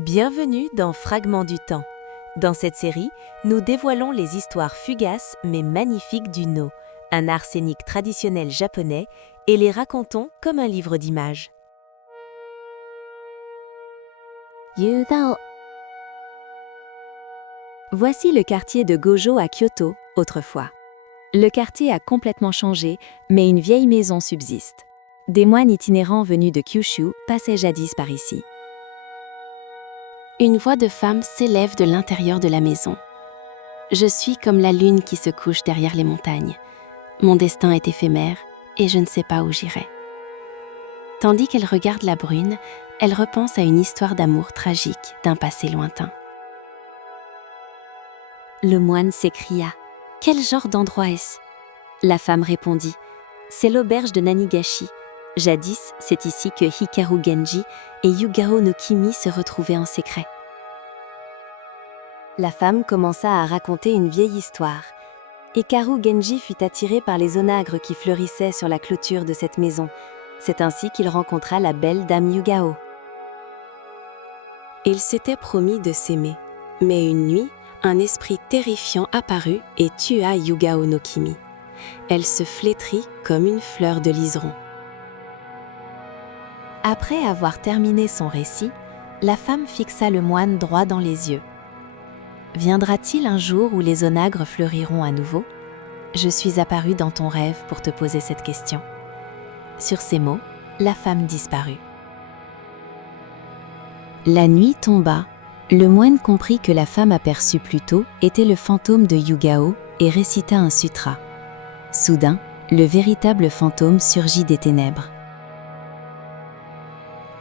Bienvenue dans Fragments du temps. Dans cette série, nous dévoilons les histoires fugaces mais magnifiques du No, un art scénique traditionnel japonais, et les racontons comme un livre d'images. Yudao. Voici le quartier de Gojo à Kyoto, autrefois. Le quartier a complètement changé, mais une vieille maison subsiste. Des moines itinérants venus de Kyushu passaient jadis par ici. Une voix de femme s'élève de l'intérieur de la maison. Je suis comme la lune qui se couche derrière les montagnes. Mon destin est éphémère et je ne sais pas où j'irai. Tandis qu'elle regarde la brune, elle repense à une histoire d'amour tragique d'un passé lointain. Le moine s'écria « Quel genre d'endroit est-ce » La femme répondit « C'est l'auberge de Nanigashi. Jadis, c'est ici que Hikaru Genji et Yugao no Kimi se retrouvaient en secret. » La femme commença à raconter une vieille histoire. Hikaru Genji fut attiré par les onagres qui fleurissaient sur la clôture de cette maison. C'est ainsi qu'il rencontra la belle dame Yugao. Ils s'étaient promis de s'aimer, mais une nuit, un esprit terrifiant apparut et tua Yugao no Kimi. Elle se flétrit comme une fleur de liseron. Après avoir terminé son récit, la femme fixa le moine droit dans les yeux. Viendra-t-il un jour où les onagres fleuriront à nouveau ? Je suis apparue dans ton rêve pour te poser cette question. Sur ces mots, la femme disparut. La nuit tomba. Le moine comprit que la femme aperçue plus tôt était le fantôme de Yugao et récita un sutra. Soudain, le véritable fantôme surgit des ténèbres.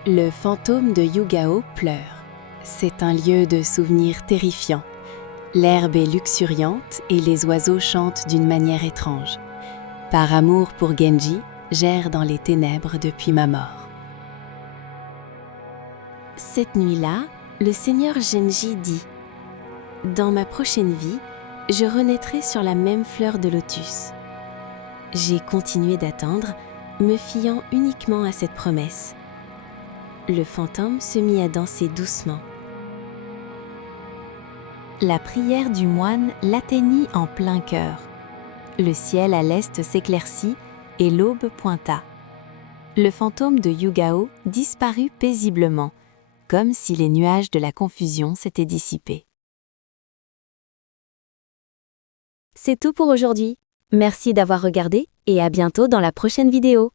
Le fantôme de Yugao pleure. C'est un lieu de souvenirs terrifiant. L'herbe est luxuriante et les oiseaux chantent d'une manière étrange. Par amour pour Genji, j'erre dans les ténèbres depuis ma mort. Cette nuit-là, le seigneur Genji dit « Dans ma prochaine vie, je renaîtrai sur la même fleur de lotus. » J'ai continué d'attendre, me fiant uniquement à cette promesse. Le fantôme se mit à danser doucement. La prière du moine l'atteignit en plein cœur. Le ciel à l'est s'éclaircit et l'aube pointa. Le fantôme de Yugao disparut paisiblement, comme si les nuages de la confusion s'étaient dissipés. C'est tout pour aujourd'hui. Merci d'avoir regardé et à bientôt dans la prochaine vidéo.